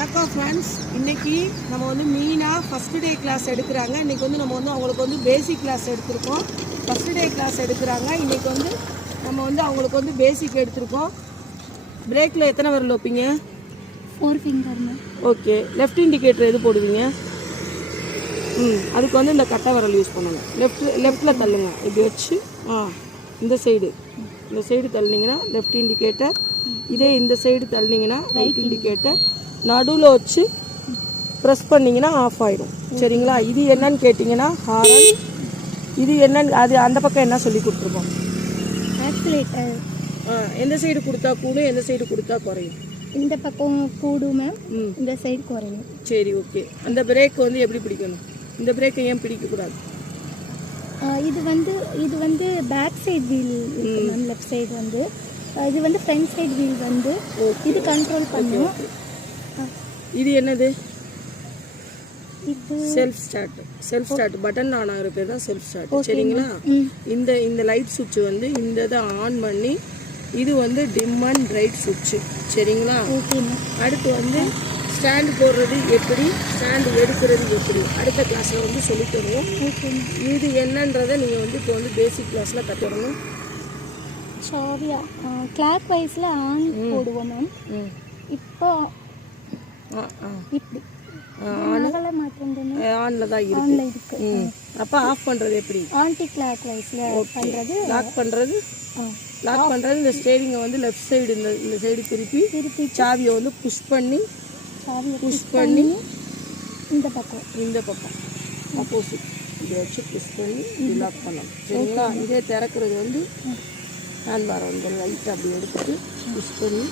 வணக்கம் ஃப்ரெண்ட்ஸ், இன்றைக்கி நம்ம வந்து மீனாக ஃபஸ்ட்டு டே கிளாஸ் எடுக்கிறாங்க. இன்றைக்கி வந்து நம்ம வந்து அவங்களுக்கு வந்து பேசிக் கிளாஸ் எடுத்திருக்கோம். ஃபஸ்ட்டு டே கிளாஸ் எடுக்கிறாங்க. இன்றைக்கி வந்து நம்ம வந்து அவங்களுக்கு வந்து பேசிக் எடுத்திருக்கோம். பிரேக்கில் எத்தனை விரல் வைப்பீங்க? 4 ஃபிங்கர். ஓகே. லெஃப்ட் இண்டிகேட்டர் எது போடுவீங்க? அதுக்கு வந்து இந்த கட்டை விரல் யூஸ் பண்ணுங்க. லெஃப்ட்டில் தள்ளுங்க. இப்படி வச்சு இந்த சைடு தள்ளினீங்கன்னா லெஃப்ட் இண்டிகேட்டர், இதே இந்த சைடு தள்ளினீங்கன்னா ரைட் இண்டிகேட்டர். நடுவில் வச்சு ப்ரெஸ் பண்ணிங்கன்னா ஆஃப் ஆகிடும். சரிங்களா? இது என்னன்னு கேட்டிங்கன்னா ஹாரன். இது என்னன்னு அது அந்த பக்கம் என்ன சொல்லி கொடுத்துருக்கோம்? ஆக்சிலேட்டர். எந்த சைடு கொடுத்தா கூடும், எந்த சைடு கொடுத்தா குறையும்? இந்த பக்கம் கூடும் மேம், இந்த சைடு குறையும். சரி, ஓகே. அந்த பிரேக் வந்து எப்படி பிடிக்கணும்? இந்த பிரேக்கை ஏன் பிடிக்கக்கூடாது? இது வந்து பேக் சைடு வீல் இருக்கு மேம். லெஃப்ட் சைடு வந்து இது வந்து ஃப்ரண்ட் சைடு வீல் வந்து இது கண்ட்ரோல் பண்ணும். இது என்னது? இது செல்ஃப் ஸ்டார்ட் பட்டன் ஆன் ஆகிற பேர் தான் செல்ஃப் ஸ்டார்ட். சரிங்களா? இந்த லைட் சுவிட்ச் வந்து இந்த இதை ஆன் பண்ணி, இது வந்து டிம் அண்ட் பிரைட் சுவிட்ச். சரிங்களா? அடுத்து வந்து ஸ்டாண்டு போடுறது எப்படி, ஸ்டாண்டு எடுக்கிறது எப்படி, அடுத்த கிளாஸில் வந்து சொல்லி தருவோம். இது என்னன்றதை நீங்கள் வந்து இப்போ வந்து பேசிக் கிளாஸில் கற்றுக்கணும். சாவியா கிளாக் வைஸில் ஆன் போடுவோம் மேம். இப்போ இப்படி ஆனில் தான் இருக்கு. அப்போ ஆஃப் பண்ணுறது எப்படி? ஆன்டி கிளாக் வைஸில் பண்ணுறது. லாக் பண்ணுறது இந்த ஸ்டேரிங்கை வந்து லெஃப்ட் சைடு இந்த சைடு திருப்பி சாவியை வந்து புஷ் பண்ணி இந்த பக்கம் ஆப்போசிட் இதை வச்சு புஷ் பண்ணி லாக் பண்ணலாம். சரிங்களா? இதே திறக்கிறது வந்து ஹேண்ட் பாரை வந்து லைட்டாக அப்படி எடுத்துட்டு புஷ் பண்ணி